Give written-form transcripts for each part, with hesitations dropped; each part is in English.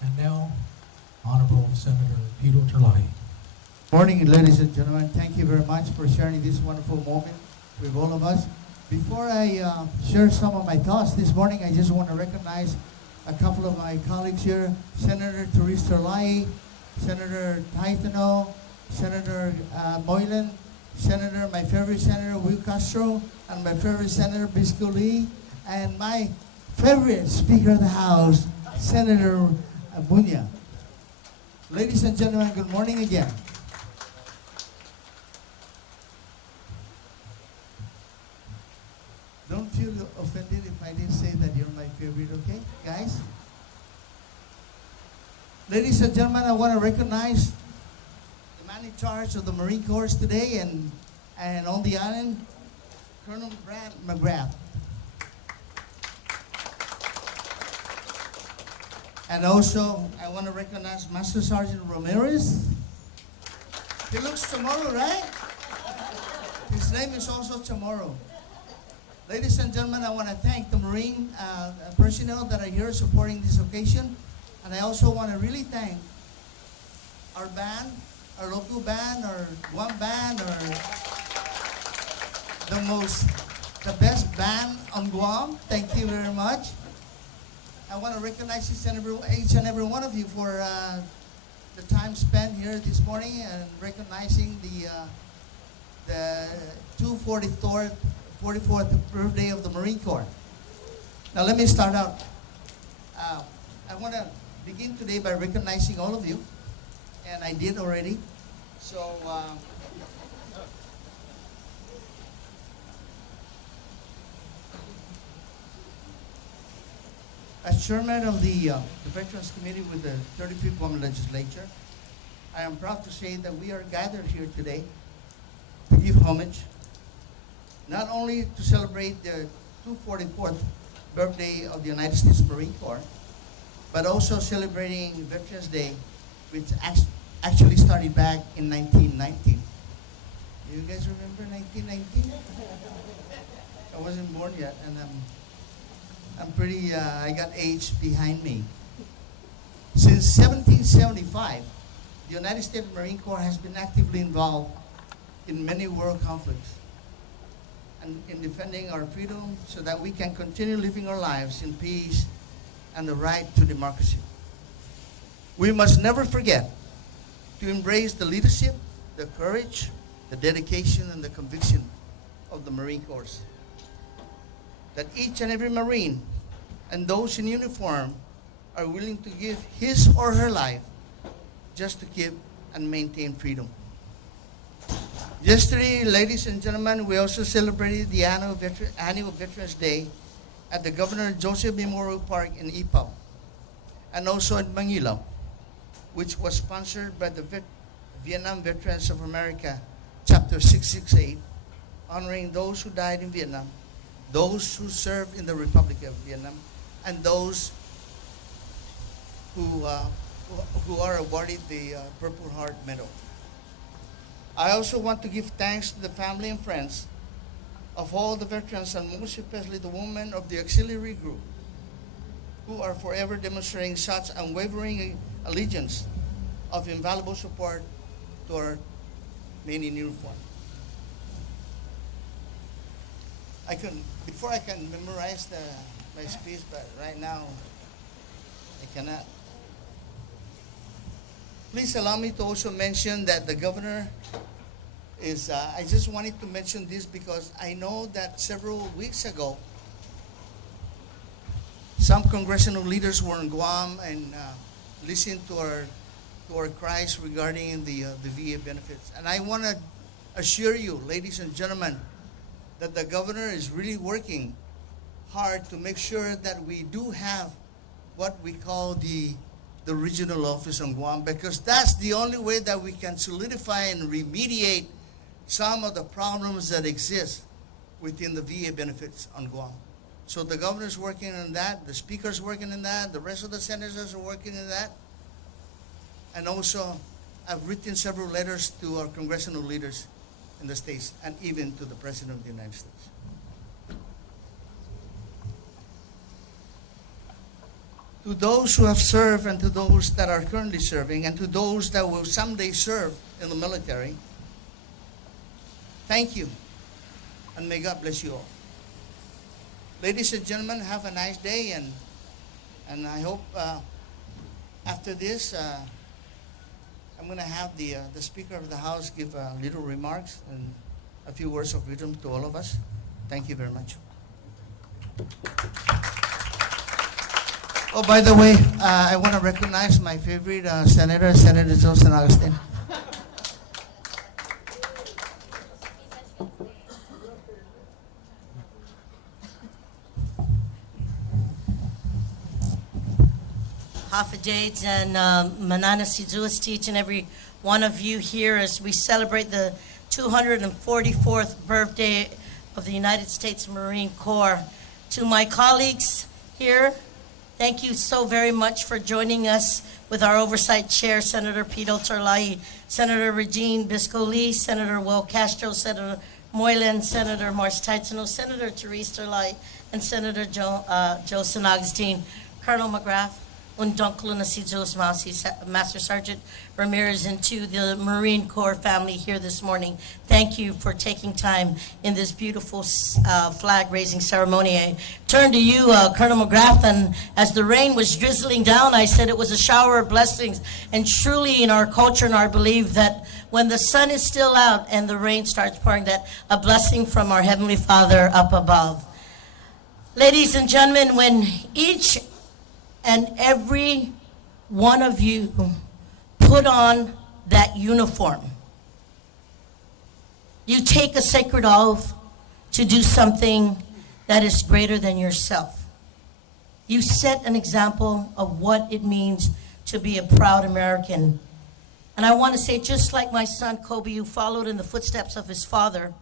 And now, Honorable Senator Pedo Terlaje. Morning, ladies and gentlemen. Thank you very much for sharing this wonderful moment with all of us. Before I share some of my thoughts this morning, I just want to recognize a couple of my colleagues here, Senator Teresa Terlaje, Senator Taitano, Senator Moylan, my favorite Senator Will Castro, and my favorite Senator Bisco Lee, and my favorite Speaker of the House, Senator Bunya. Ladies and gentlemen, good morning again. Don't feel offended if I didn't say that you're my favorite, okay, guys? Ladies and gentlemen, I want to recognize the man in charge of the Marine Corps today and on the island, Colonel Brad McGrath. And also, I want to recognize Master Sergeant Ramirez. He looks tomorrow, right? His name is also tomorrow. Ladies and gentlemen, I want to thank the Marine personnel that are here supporting this occasion. And I also want to really thank our band, our local band, or one band, or the best band on Guam. Thank you very much. I want to recognize each and every one of you for the time spent here this morning and recognizing the 44th birthday of the Marine Corps. Now let me start out. I want to begin today by recognizing all of you, and I did already. So as chairman of the Veterans Committee with the 35th Guam Legislature, I am proud to say that we are gathered here today to give homage, not only to celebrate the 244th birthday of the United States Marine Corps, but also celebrating Veterans Day, which actually started back in 1919. You guys remember 1919? I wasn't born yet, and I got age behind me. Since 1775, the United States Marine Corps has been actively involved in many world conflicts and in defending our freedom so that we can continue living our lives in peace and the right to democracy. We must never forget to embrace the leadership, the courage, the dedication, and the conviction of the Marine Corps. That each and every Marine and those in uniform are willing to give his or her life just to keep and maintain freedom. Yesterday, ladies and gentlemen, we also celebrated the annual Veterans Day at the Governor Joseph Memorial Park in Ipaw, and also in Manila, which was sponsored by the Vietnam Veterans of America, Chapter 668, honoring those who died in Vietnam, those who served in the Republic of Vietnam, and those who are awarded the Purple Heart Medal. I also want to give thanks to the family and friends of all the veterans, and most especially the women of the auxiliary group, who are forever demonstrating such unwavering allegiance of invaluable support to our men in uniform. Before I can memorize my speech, but right now I cannot. Please allow me to also mention that the governor is, I just wanted to mention this because I know that several weeks ago, some congressional leaders were in Guam and listened to our cries regarding the VA benefits. And I want to assure you, ladies and gentlemen, that the governor is really working hard to make sure that we do have what we call the regional office on Guam, because that's the only way that we can solidify and remediate some of the problems that exist within the VA benefits on Guam. So the governor's working on that, the speaker's working on that, the rest of the senators are working on that. And also, I've written several letters to our congressional leaders in the states and even to the President of the United States. To those who have served and to those that are currently serving and to those that will someday serve in the military, thank you, and may God bless you all. Ladies and gentlemen, have a nice day, and I hope after this, I'm going to have the Speaker of the House give little remarks and a few words of wisdom to all of us. Thank you very much. Oh, by the way, I want to recognize my favorite senator, Senator Joseph Agustin. Hafidates and Manana Sizuas to each and every one of you here as we celebrate the 244th birthday of the United States Marine Corps. To my colleagues here, thank you so very much for joining us with our Oversight Chair, Senator Pedo Terlaje, Senator Regine Bisco-Lee, Senator Will Castro, Senator Moylan, Senator Morse Taitsano, Senator Therese Terlaje, and Senator Joe San Augustine, Colonel McGrath, Undunkulu Nasidzos Mausi, Master Sergeant Ramirez, and to the Marine Corps family here this morning. Thank you for taking time in this beautiful flag-raising ceremony. I turn to you, Colonel McGrath, and as the rain was drizzling down, I said it was a shower of blessings. And truly in our culture and our belief that when the sun is still out and the rain starts pouring, that a blessing from our Heavenly Father up above. Ladies and gentlemen, when each and every one of you put on that uniform, you take a sacred oath to do something that is greater than yourself. You set an example of what it means to be a proud American. And I want to say, just like my son Kobe, who followed in the footsteps of his father,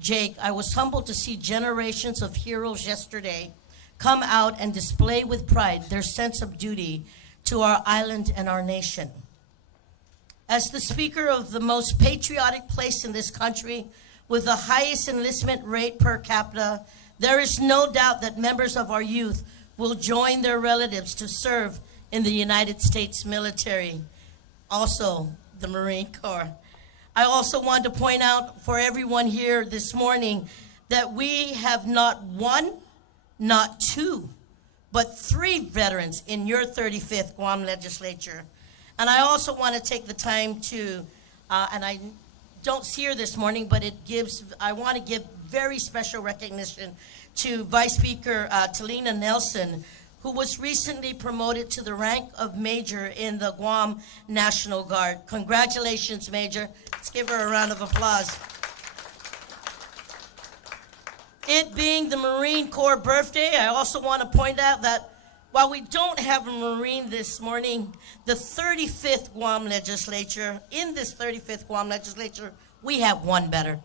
Jake, I was humbled to see generations of heroes yesterday come out and display with pride their sense of duty to our island and our nation. As the speaker of the most patriotic place in this country, with the highest enlistment rate per capita, there is no doubt that members of our youth will join their relatives to serve in the United States military, also the Marine Corps. I also want to point out for everyone here this morning that we have not one, not two, but 3 veterans in your 35th Guam legislature. And I also want to take the time to, and I don't see her this morning, but I want to give very special recognition to Vice Speaker Talina Nelson, who was recently promoted to the rank of Major in the Guam National Guard. Congratulations, Major. Let's give her a round of applause. It being the Marine Corps birthday, I also want to point out that while we don't have a Marine this morning, the 35th Guam legislature, in this 35th Guam legislature, we have one better.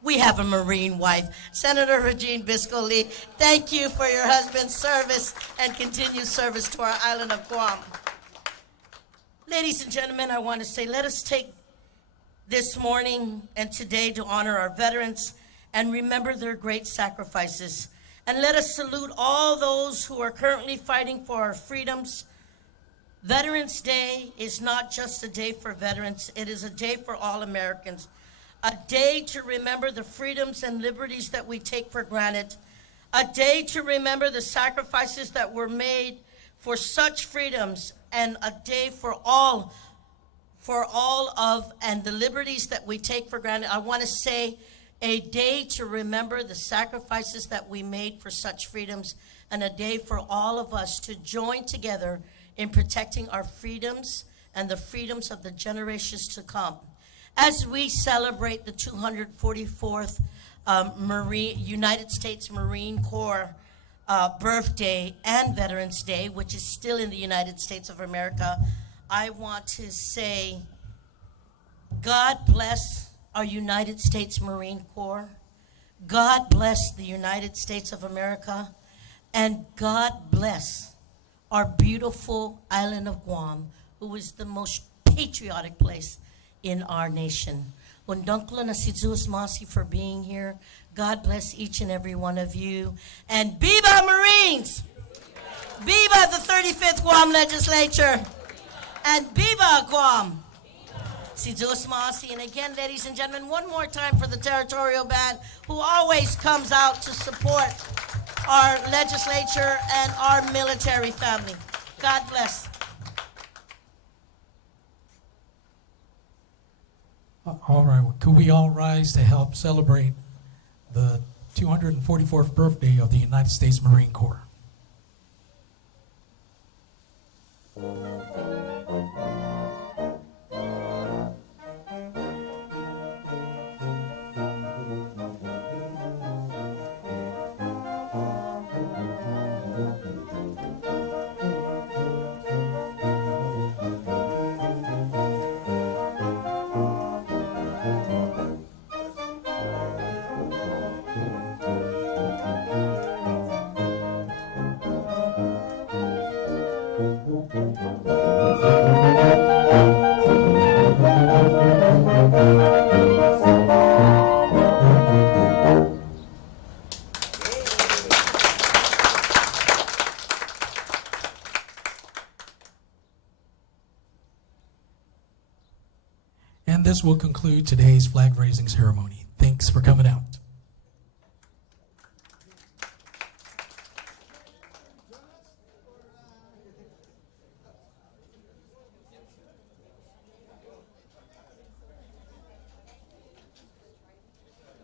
We have a Marine wife. Senator Regine Bisco Lee, thank you for your husband's service and continued service to our island of Guam. Ladies and gentlemen, I want to say, let us take this morning and today to honor our veterans and remember their great sacrifices. And let us salute all those who are currently fighting for our freedoms. Veterans Day is not just a day for veterans, it is a day for all Americans. A day to remember the freedoms and liberties that we take for granted. A day to remember the sacrifices that were made for such freedoms, and a day for all of and the liberties that we take for granted. I want to say a day to remember the sacrifices that we made for such freedoms, and a day for all of us to join together in protecting our freedoms and the freedoms of the generations to come. As we celebrate the 244th United States Marine Corps birthday and Veterans Day, which is still in the United States of America, I want to say, God bless our United States Marine Corps. God bless the United States of America. And God bless our beautiful island of Guam, who is the most patriotic place in our nation. Undunkula Nasidzos Masi for being here. God bless each and every one of you. And Viva Marines! Viva the 35th Guam Legislature! And Viva Guam! Sidzos Masi. And again, ladies and gentlemen, one more time for the Territorial Band, who always comes out to support our legislature and our military family. God bless. All right, well, could we all rise to help celebrate the 244th birthday of the United States Marine Corps? this will conclude today's flag raising ceremony. Thanks for coming out.